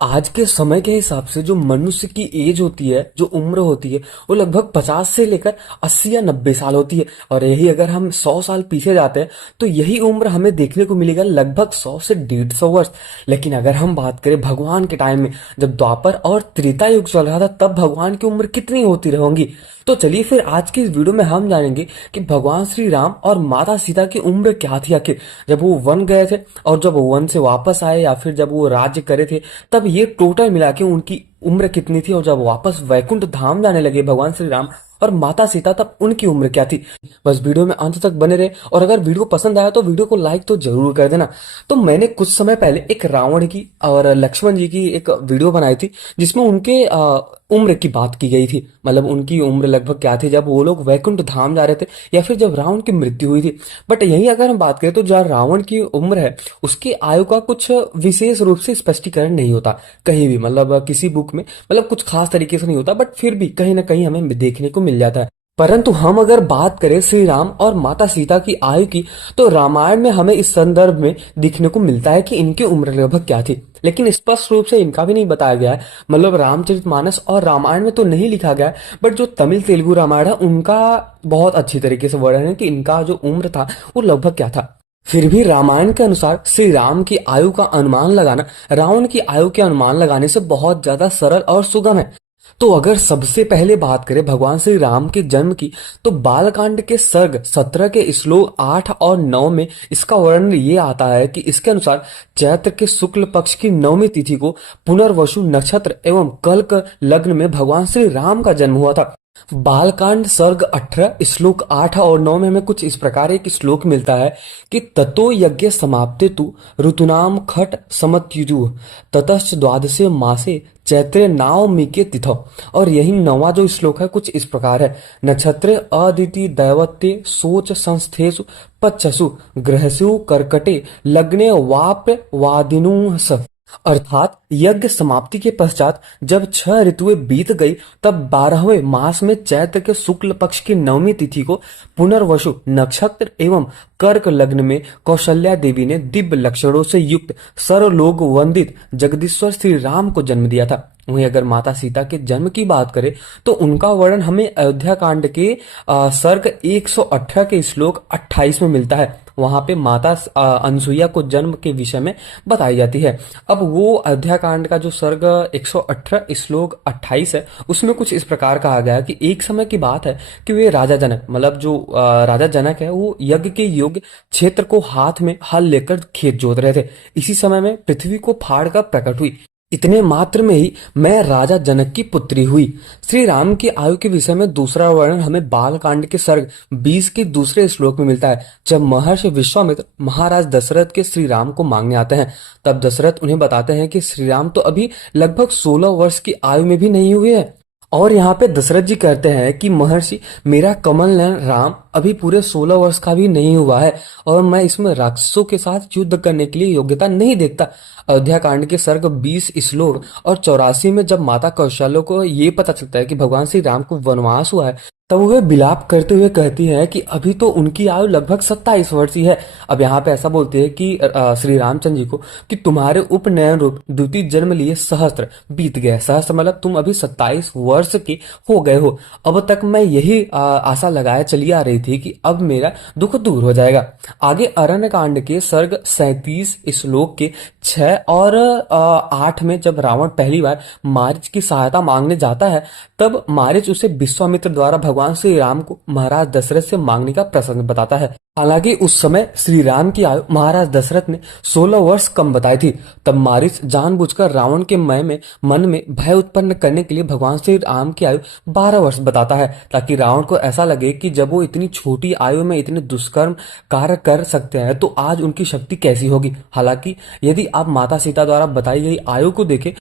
आज के समय के हिसाब से जो मनुष्य की एज होती है, जो उम्र होती है, वो लगभग 50 से लेकर 80 या 90 साल होती है। और यही अगर हम 100 साल पीछे जाते हैं तो यही उम्र हमें देखने को मिलेगा लगभग 100 से 150 वर्ष। लेकिन अगर हम बात करें भगवान के टाइम में, जब द्वापर और त्रेता युग चल रहा था, तब भगवान की उम्र कितनी होती होंगी। तो चलिए फिर आज की इस वीडियो में हम जानेंगे कि भगवान श्री राम और माता सीता की उम्र क्या थी आखिर, जब वो वन गए थे और जब वन से वापस आए, या फिर जब वो राज्य करे थे, तब ये टोटल मिला के उनकी उम्र कितनी थी। और जब वापस वैकुंठ धाम जाने लगे भगवान श्री राम और माता सीता, तब उनकी उम्र क्या थी। बस वीडियो में अंत तक बने रहे, और अगर वीडियो पसंद आया तो वीडियो को लाइक तो जरूर कर देना। तो मैंने कुछ समय पहले एक रावण की और लक्ष्मण जी की एक वीडियो बनाई थी, जिसमें उनके उम्र की बात की गई थी। मतलब उनकी उम्र लगभग क्या थी जब वो लोग वैकुंठ धाम जा रहे थे, या फिर जब रावण की मृत्यु हुई थी। बट यही अगर हम बात करें तो जो रावण की उम्र है, उसकी आयु का कुछ विशेष रूप से स्पष्टीकरण नहीं होता कहीं भी, मतलब किसी बुक में, मतलब कुछ खास तरीके से नहीं होता, बट फिर भी कहीं ना कहीं हमें देखने को मिल जाता है। परंतु हम अगर बात करें श्री राम और माता सीता की आयु की, तो रामायण में हमें इस संदर्भ में दिखने को मिलता है कि इनकी उम्र लगभग क्या थी। लेकिन स्पष्ट रूप से इनका भी नहीं बताया गया है। मतलब रामचरितमानस और रामायण में तो नहीं लिखा गया है, बट जो तमिल तेलुगु रामायण है उनका बहुत अच्छी तरीके से वर्णन है कि इनका जो उम्र था वो लगभग क्या था। फिर भी रामायण के अनुसार श्री राम की आयु का अनुमान लगाना रावण की आयु के अनुमान लगाने से बहुत ज्यादा सरल और सुगम है। तो अगर सबसे पहले बात करें भगवान श्री राम के जन्म की, तो बालकांड के सर्ग 17 के श्लोक 8 और 9 में इसका वर्णन ये आता है कि इसके अनुसार चैत्र के शुक्ल पक्ष की नवमी तिथि को पुनर्वसु नक्षत्र एवं कल्क लग्न में भगवान श्री राम का जन्म हुआ था। बालकांड सर्ग 18 श्लोक 8 और 9 में हमें कुछ इस प्रकार एक श्लोक मिलता है कि ततो यज्ञ समाप्ते तु ऋतुनाम खट समत्युजु ततश्च द्वादशे मासे चैत्रे नवमी के तिथौ। और यही नौवां जो श्लोक है कुछ इस प्रकार है। नक्षत्रे अदिति दैवत्य सोच संस्थेषु पच्छसु ग्रहसु कर्कटे लग्ने वाप्य वादिनु स। अर्थात यज्ञ समाप्ति के पश्चात जब 6 ऋतुएं बीत गई, तब 12वें मास में चैत्र के शुक्ल पक्ष की नवमी तिथि को पुनर्वसु नक्षत्र एवं कर्क लग्न में कौशल्या देवी ने दिव्य लक्षणों से युक्त सर्वलोक वंदित जगदीश्वर श्री राम को जन्म दिया था। वहीं अगर माता सीता के जन्म की बात करें तो उनका वर्णन हमें अयोध्या कांड के सर्ग 118 के श्लोक 28 में मिलता है। वहां पे माता अनसुईया को जन्म के विषय में बताई जाती है। अब वो अयोध्या कांड का जो सर्ग 118 श्लोक 28 है, उसमें कुछ इस प्रकार कहा गया है कि एक समय की बात है कि वे राजा जनक, मतलब जो राजा जनक है, वो यज्ञ के योग्य क्षेत्र को हाथ में हल लेकर खेत जोत रहे थे। इसी समय में पृथ्वी को फाड़ कर प्रकट हुई। इतने मात्र में ही मैं राजा जनक की पुत्री हुई। श्री राम की आयु के विषय में दूसरा वर्णन हमें बाल कांड के सर्ग 20 के दूसरे श्लोक में मिलता है। जब महर्षि विश्वामित्र महाराज दशरथ के श्री राम को मांगने आते हैं, तब दशरथ उन्हें बताते हैं कि श्री राम तो अभी लगभग 16 वर्ष की आयु में भी नहीं हुए हैं। और यहाँ पे दशरथ जी कहते हैं कि महर्षि, मेरा कमल नयन राम अभी पूरे 16 वर्ष का भी नहीं हुआ है, और मैं इसमें राक्षसों के साथ युद्ध करने के लिए योग्यता नहीं देखता। अयोध्या कांड के सर्ग 20 श्लोक और 84 में जब माता कौशल्या को ये पता चलता है कि भगवान श्री राम को वनवास हुआ है, तब वह विलाप करते हुए कहती है कि अभी तो उनकी आयु लगभग 27 वर्ष ही है। अब यहाँ पे ऐसा बोलते हैं कि श्री रामचंद्र जी को कि तुम्हारे उपनयन रूप द्वितीय जन्म लिए सहस्त्र बीत गए। सहस्त्र मतलब तुम अभी 27 वर्ष के हो गए हो। अब तक मैं यही आशा लगाए चली आ रही थी कि अब मेरा दुख दूर हो जाएगा। आगे अरण्य कांड के सर्ग 37 श्लोक के 6 और 8 में जब रावण पहली बार मारीच की सहायता मांगने जाता है, तब मारीच उसे विश्वामित्र द्वारा भगवान श्री राम को महाराज दशरथ से मांगने का प्रसंग बताता है। हालांकि उस समय श्री राम की आयु महाराज दशरथ ने 16 वर्ष कम बताई थी। तब मारीच जानबूझकर रावण के मन में भय उत्पन्न करने के लिए भगवान श्री राम की आयु 12 वर्ष बताता है, ताकि रावण को ऐसा लगे कि जब वो इतनी छोटी आयु में इतने दुष्कर्म कार्य कर सकते हैं, तो आज उनकी शक्ति कैसी होगी। हालांकि यदि आप माता सीता द्वारा बताई गई आयु को देखें,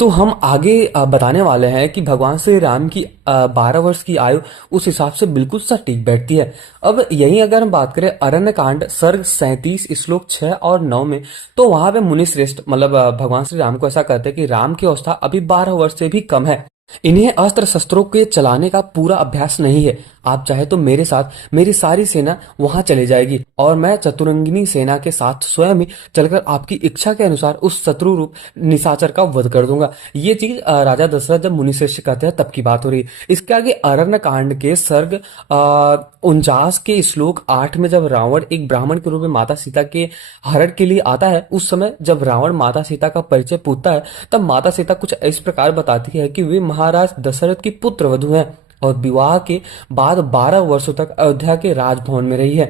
तो हम आगे बताने वाले हैं कि भगवान श्री राम की 12 वर्ष की आयु उस हिसाब से बिल्कुल सटीक बैठती है। अब यही अगर हम बात करें अरण्य कांड सर्ग 37 श्लोक 6 और 9 में, तो वहां पे मुनि श्रेष्ठ मतलब भगवान श्री राम को ऐसा कहते हैं कि राम की अवस्था अभी 12 वर्ष से भी कम है। इन्हें अस्त्र शस्त्रों के चलाने का पूरा अभ्यास नहीं है। आप चाहे तो मेरे साथ मेरी सारी सेना वहां चले जाएगी और मैं चतुरंगिनी सेना के साथ स्वयं ही चलकर आपकी इच्छा के अनुसार उस शत्रु रूप निशाचर का वध कर दूंगा। ये चीज राजा दशरथ जब मुनिश्रेष्ठ कहते हैं तब की बात हो रही है। इसके आगे अरण्य कांड के सर्ग 49 के श्लोक 8 में जब रावण एक ब्राह्मण के रूप में माता सीता के हरण के लिए आता है, उस समय जब रावण माता सीता का परिचय पूछता है, तब माता सीता कुछ इस प्रकार बताती है कि वे महाराज दशरथ की पुत्र वधु हैं और विवाह के बाद 12 वर्षों तक अयोध्या के राजभवन में रही है।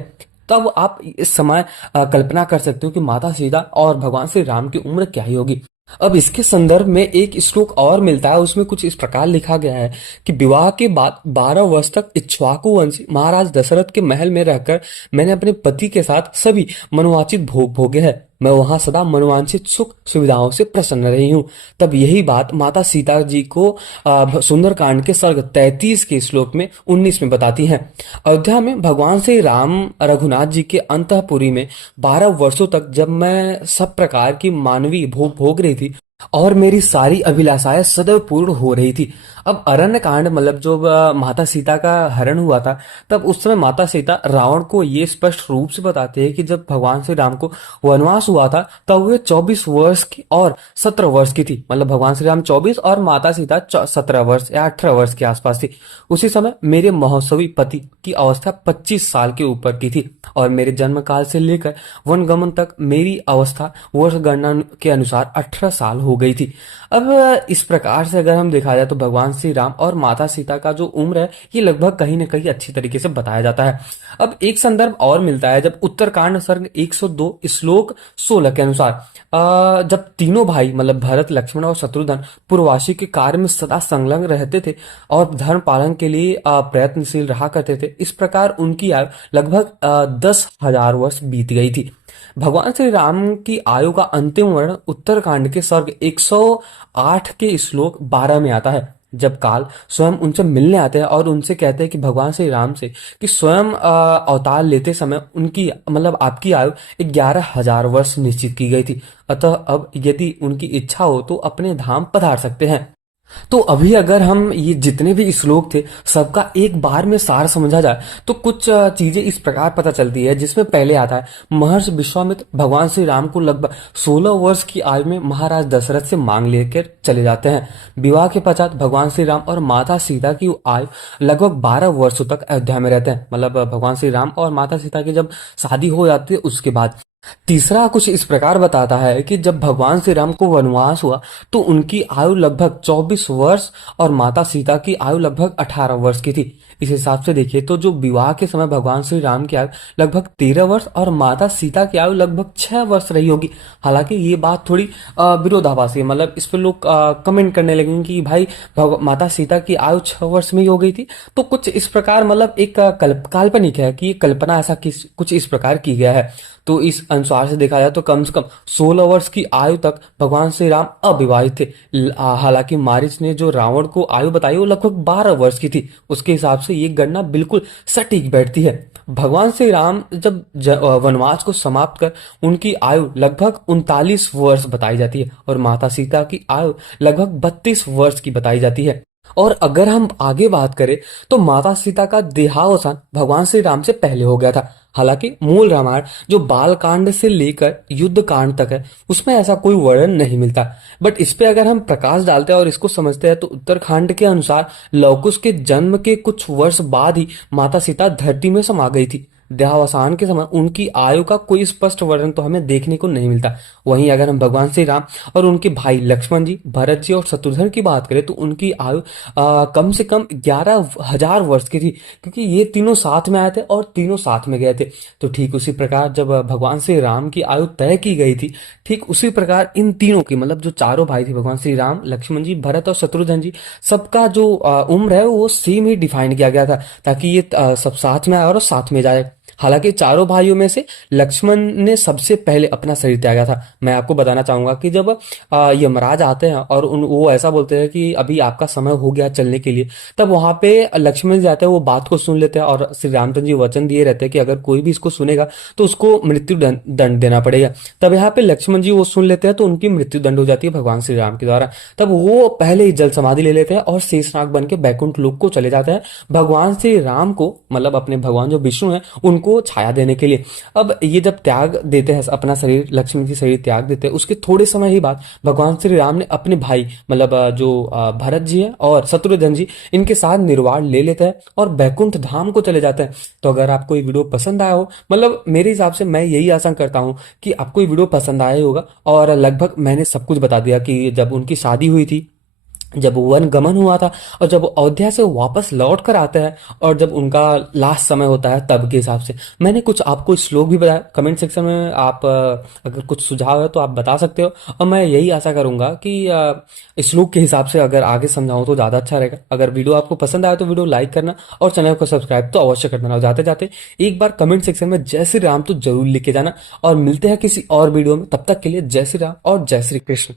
तब आप इस समय कल्पना कर सकते हो कि माता सीता और भगवान श्री राम की उम्र क्या ही होगी। अब इसके संदर्भ में एक श्लोक और मिलता है, उसमें कुछ इस प्रकार लिखा गया है कि विवाह के बाद 12 वर्ष तक इक्ष्वाकु वंशी महाराज दशरथ के महल में रहकर मैंने अपने पति के साथ सभी मनोवांछित भोग भोगे हैं। मैं वहां सदा मनोवांछित सुख सुविधाओं से प्रसन्न रही हूँ। तब यही बात माता सीता जी को सुंदरकांड के सर्ग 33 के श्लोक में 19 में बताती हैं। अयोध्या में भगवान श्री राम रघुनाथ जी के अंतःपुरी में 12 वर्षों तक जब मैं सब प्रकार की मानवीय भोग भोग रही थी और मेरी सारी अभिलाषाएं सदैव पूर्ण हो रही थी। अब अरण्य कांड मतलब जो माता सीता का हरण हुआ था, तब उस समय माता सीता रावण को ये स्पष्ट रूप से बताते हैं कि जब भगवान श्री राम को वनवास हुआ था तब वे 24 वर्ष की और 17 वर्ष की थी। मतलब भगवान श्री राम 24 और माता सीता 17 वर्ष या 18 वर्ष के आसपास थी। उसी समय मेरे महोत्सवी पति की अवस्था 25 साल के ऊपर की थी और मेरे जन्म काल से लेकर वनगमन तक मेरी अवस्था वर्ष गणना के अनुसार 18 साल हो गई थी। अब इस प्रकार से अगर हम देखा जाए तो भगवान श्री राम और माता सीता का जो उम्र है ये लगभग कहीं ना कहीं अच्छी तरीके से बताया जाता है। अब एक संदर्भ और मिलता है जब उत्तरकांड सर्ग 102 श्लोक 16 के अनुसार जब तीनों भाई मतलब भरत लक्ष्मण और शत्रुघ्न पूर्ववासी के कार्य में सदा संलग्न रहते थे और धर्म पालन के लिए प्रयत्नशील रहा करते थे, इस प्रकार उनकी आयु लगभग 10,000 वर्ष बीत गई थी। भगवान श्री राम की आयु का अंतिम वर्णन उत्तरकांड के सर्ग 108 के श्लोक 12 में आता है, जब काल स्वयं उनसे मिलने आते हैं और उनसे कहते हैं कि भगवान श्री राम से कि स्वयं अवतार लेते समय उनकी मतलब आपकी आयु 11,000 वर्ष निश्चित की गई थी। अतः अब यदि उनकी इच्छा हो तो अपने धाम पधार सकते हैं। तो अभी अगर हम ये जितने भी श्लोक थे सबका एक बार में सार समझा जाए तो कुछ चीजें इस प्रकार पता चलती है, जिसमें पहले आता है महर्षि विश्वामित्र भगवान श्री राम को लगभग 16 वर्ष की आयु में महाराज दशरथ से मांग लेकर चले जाते हैं। विवाह के पश्चात भगवान श्री राम और माता सीता की आयु लगभग 12 वर्षों तक अयोध्या में रहते हैं। मतलब भगवान श्री राम और माता सीता की जब शादी हो जाती है उसके बाद। तीसरा कुछ इस प्रकार बताता है कि जब भगवान श्री राम को वनवास हुआ तो उनकी आयु लगभग 24 वर्ष और माता सीता की आयु लगभग 18 वर्ष की थी। इस हिसाब से देखिए तो जो विवाह के समय भगवान श्री राम की आयु लगभग 13 वर्ष और माता सीता की आयु लगभग 6 वर्ष रही होगी। हालांकि ये बात थोड़ी विरोधाभासी है, मतलब इस पर लोग कमेंट करने लगेंगे कि भाई माता सीता की आयु 6 वर्ष में ही हो गई थी। तो कुछ इस प्रकार मतलब एक काल्पनिक है कि कल्पना ऐसा कुछ इस प्रकार की गया है। तो इस अनुसार से देखा जाए तो कम से कम 16 वर्ष की आयु तक भगवान श्री राम अविवाहित थे। हालांकि मारीच ने जो रावण को आयु बताई वो लगभग 12 वर्ष की थी। उसके हिसाब से ये गणना बिल्कुल सटीक बैठती है। भगवान श्री राम जब वनवास को समाप्त कर उनकी आयु लगभग 39 वर्ष बताई जाती है और माता सीता की आयु लगभग 32 वर्ष की बताई जाती है। और अगर हम आगे बात करें तो माता सीता का देहावसान भगवान श्री राम से पहले हो गया था। हालांकि मूल रामायण जो बाल कांड से लेकर युद्ध कांड तक है उसमें ऐसा कोई वर्णन नहीं मिलता, बट इस पे अगर हम प्रकाश डालते हैं और इसको समझते हैं तो उत्तराखंड के अनुसार लवकुश के जन्म के कुछ वर्ष बाद ही माता सीता धरती में समा गई थी। देहावसान के समय उनकी आयु का कोई स्पष्ट वर्णन तो हमें देखने को नहीं मिलता। वहीं अगर हम भगवान श्री राम और उनके भाई लक्ष्मण जी, भरत जी और शत्रुघ्न की बात करें तो उनकी आयु कम से कम 11,000 वर्ष की थी, क्योंकि ये तीनों साथ में आए थे और तीनों साथ में गए थे। तो ठीक उसी प्रकार जब भगवान श्री राम की आयु तय की गई थी, ठीक उसी प्रकार इन तीनों की मतलब जो चारों भाई थे भगवान श्री राम, लक्ष्मण जी, भरत और शत्रुघ्न जी, सबका जो उम्र है वो सेम ही डिफाइन किया गया था ताकि ये सब साथ में आए और साथ में जाए। हालांकि चारों भाइयों में से लक्ष्मण ने सबसे पहले अपना शरीर त्यागा था। मैं आपको बताना चाहूंगा कि जब यमराज आते हैं और वो ऐसा बोलते हैं कि अभी आपका समय हो गया चलने के लिए, तब वहां पे लक्ष्मण जी जाते हैं, वो बात को सुन लेते हैं और श्री रामचंद्र जी वचन दिए रहते हैं कि अगर कोई भी इसको सुनेगा तो उसको मृत्यु दंड दंड देना पड़ेगा। तब यहाँ पे लक्ष्मण जी वो सुन लेते हैं तो उनकी मृत्यु दंड हो जाती है भगवान श्री राम के द्वारा। तब वो पहले ही जल समाधि ले लेते हैं और शेषनाग बन के बैकुंठ लोक को चले जाते हैं भगवान श्री राम को, मतलब अपने भगवान जो विष्णु है उनको छाया देने के लिए। अब ये जब त्याग देते हैं अपना शरीर, लक्ष्मण जी शरीर त्याग देते हैं, उसके थोड़े समय ही बाद भगवान श्री राम ने अपने भाई मतलब जो भरत जी हैं और शत्रुघ्न जी, इनके साथ निर्वाण ले लेते हैं और बैकुंठ धाम को चले जाते हैं। तो अगर आपको ये वीडियो पसंद आया हो, मतलब मेरे हिसाब से मैं यही आशा करता हूँ कि आपको ये वीडियो पसंद आया ही होगा, और लगभग मैंने सब कुछ बता दिया कि जब उनकी शादी हुई थी, जब वन गमन हुआ था, और जब वो अयोध्या से वापस लौट कर आते हैं, और जब उनका लास्ट समय होता है तब के हिसाब से मैंने कुछ आपको श्लोक भी बताया। कमेंट सेक्शन में आप अगर कुछ सुझाव है तो आप बता सकते हो, और मैं यही आशा करूंगा कि इस श्लोक के हिसाब से अगर आगे समझाऊं तो ज़्यादा अच्छा रहेगा। अगर वीडियो आपको पसंद आया तो वीडियो लाइक करना और चैनल को सब्सक्राइब तो अवश्य कर देना। और जाते जाते एक बार कमेंट सेक्शन में जय श्री राम तो जरूर लिख के जाना, और मिलते हैं किसी और वीडियो में। तब तक के लिए जय श्री राम और जय श्री कृष्ण।